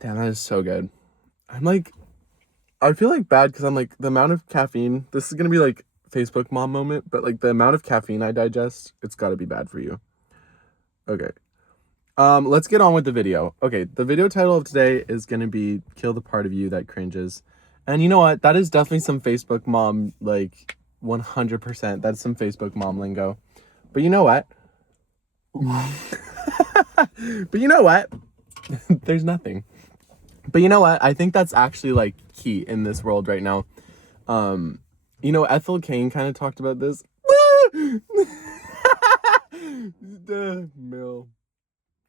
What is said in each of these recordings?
Damn, that is so good. I'm like, I feel like bad because I'm like, the amount of caffeine, this is gonna be like Facebook mom moment, but like the amount of caffeine I digest, it's gotta be bad for you. Okay. Let's get on with the video. Okay, the video title of today is gonna be Kill the Part of You That Cringes. And you know what? That is definitely some Facebook mom, like 100%. That's some Facebook mom lingo. But you know what? But you know what? There's nothing. But you know what? I think that's actually like key in this world right now. Ethel Kane kind of talked about this. The mill.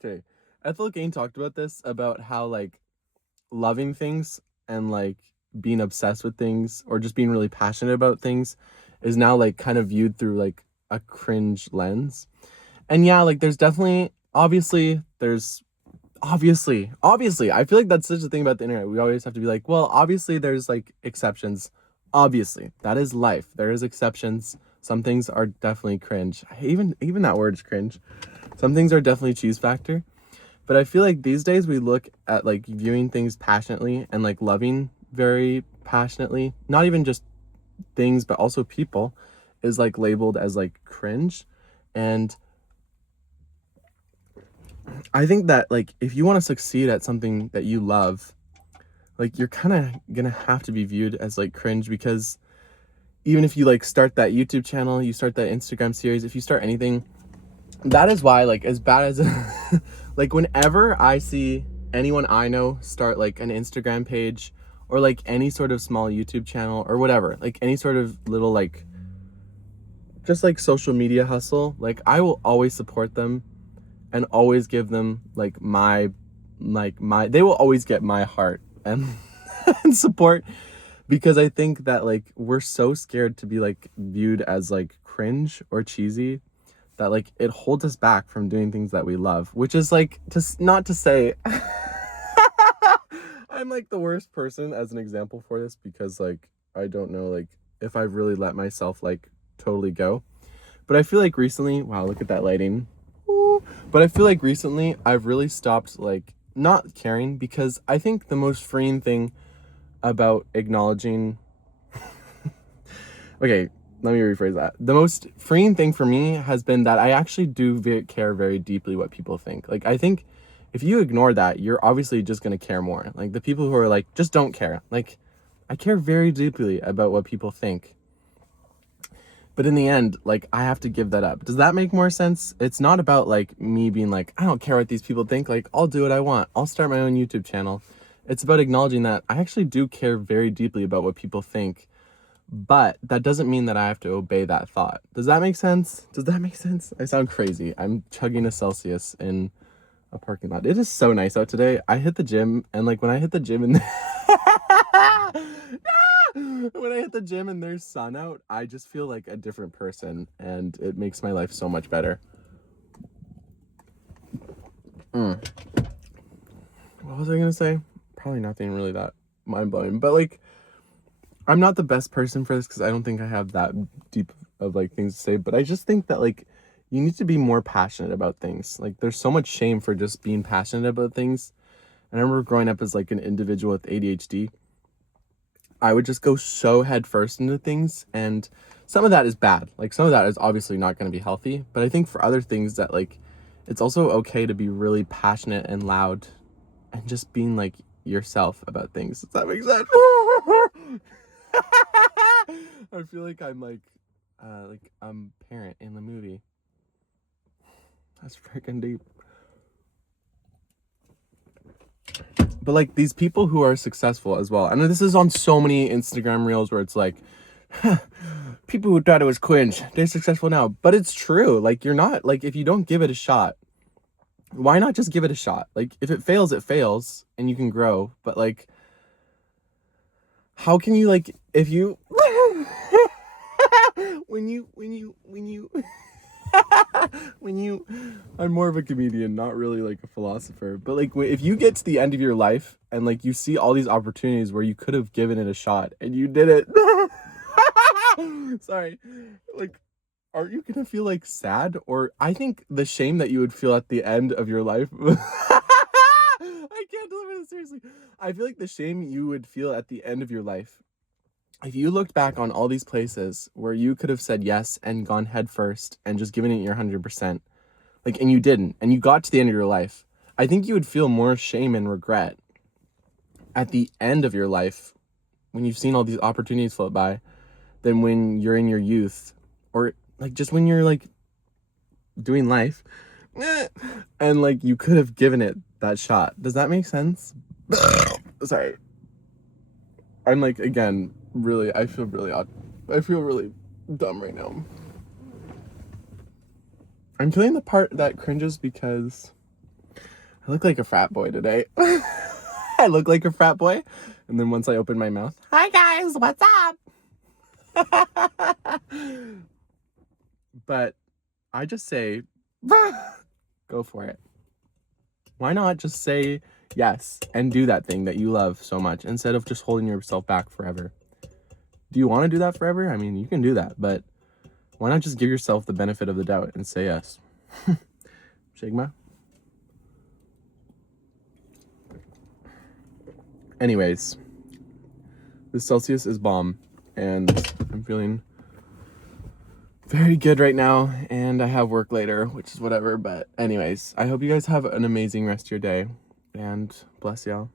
Okay. Ethel Kane talked about this about how like loving things and like being obsessed with things or just being really passionate about things is now like kind of viewed through like a cringe lens. And yeah, like there's definitely obviously, I feel like that's such a thing about the internet. We always have to be like, well, obviously there's like exceptions. Obviously, that is life. There is exceptions. Some things are definitely cringe. Even that word is cringe. Some things are definitely cheese factor. But I feel like these days we look at like viewing things passionately and like loving very passionately, not even just things, but also people, is like labeled as like cringe. And I think that like if you want to succeed at something that you love, like you're kind of gonna have to be viewed as like cringe, because even if you like start that YouTube channel, you start that Instagram series, if you start anything, that is why, like, as bad as like whenever I see anyone I know start like an Instagram page or like any sort of small YouTube channel or whatever, like any sort of little like just like social media hustle, like I will always support them and always give them like my they will always get my heart and and support, because I think that like we're so scared to be like viewed as like cringe or cheesy that like it holds us back from doing things that we love, which is like not to say I'm like the worst person as an example for this, because like I don't know like if I've really let myself like totally go. But I feel like recently, wow, look at that lighting. Ooh. But I feel like recently I've really stopped like not caring, because I think the most freeing thing about acknowledging okay, let me rephrase that. The most freeing thing for me has been that I actually do care very deeply what people think. Like, I think if you ignore that, you're obviously just going to care more. Like, the people who are like, just don't care. Like, I care very deeply about what people think. But in the end, like, I have to give that up. Does that make more sense? It's not about, like, me being like, I don't care what these people think. Like, I'll do what I want. I'll start my own YouTube channel. It's about acknowledging that I actually do care very deeply about what people think. But that doesn't mean that I have to obey that thought. Does that make sense? Does that make sense? I sound crazy. I'm chugging a Celsius in a parking lot. It is so nice out today. I hit the gym, and like when I hit the gym and when I hit the gym and there's sun out, I just feel like a different person, and it makes my life so much better. What was I gonna say? Probably nothing really that mind-blowing, but like I'm not the best person for this because I don't think I have that deep of like things to say, but I just think that like you need to be more passionate about things. Like there's so much shame for just being passionate about things. And I remember growing up as like an individual with ADHD, I would just go so head first into things, and some of that is bad. Like some of that is obviously not going to be healthy, but I think for other things that like it's also okay to be really passionate and loud and just being like yourself about things. Does that make sense? I feel like I'm like I'm parent in the movie. That's freaking deep. But like these people who are successful as well. I know this is on so many Instagram reels where it's like, people who thought it was cringe, they're successful now. But it's true. Like you're not, like if you don't give it a shot, why not just give it a shot? Like if it fails and you can grow. But like, how can you like, if you, when you I'm more of a comedian, not really like a philosopher, but like if you get to the end of your life and like you see all these opportunities where you could have given it a shot and you did it, sorry, like aren't you gonna feel like sad? Or I think the shame that you would feel at the end of your life I can't deliver this seriously. I feel like the shame you would feel at the end of your life, if you looked back on all these places where you could have said yes and gone head first and just given it your 100%, like, and you didn't, and you got to the end of your life, I think you would feel more shame and regret at the end of your life when you've seen all these opportunities float by than when you're in your youth, or like just when you're like doing life and like you could have given it that shot. Does that make sense? Sorry. I'm like, again, really, I feel really odd. I feel really dumb right now. I'm feeling the part that cringes because I look like a frat boy today. I look like a frat boy. And then once I open my mouth, hi guys, what's up? But I just say, go for it. Why not just say yes and do that thing that you love so much instead of just holding yourself back forever? Do you want to do that forever? I mean, you can do that, but why not just give yourself the benefit of the doubt and say yes? Shigma? Anyways, this Celsius is bomb, and I'm feeling very good right now, and I have work later, which is whatever, but anyways, I hope you guys have an amazing rest of your day, and bless y'all.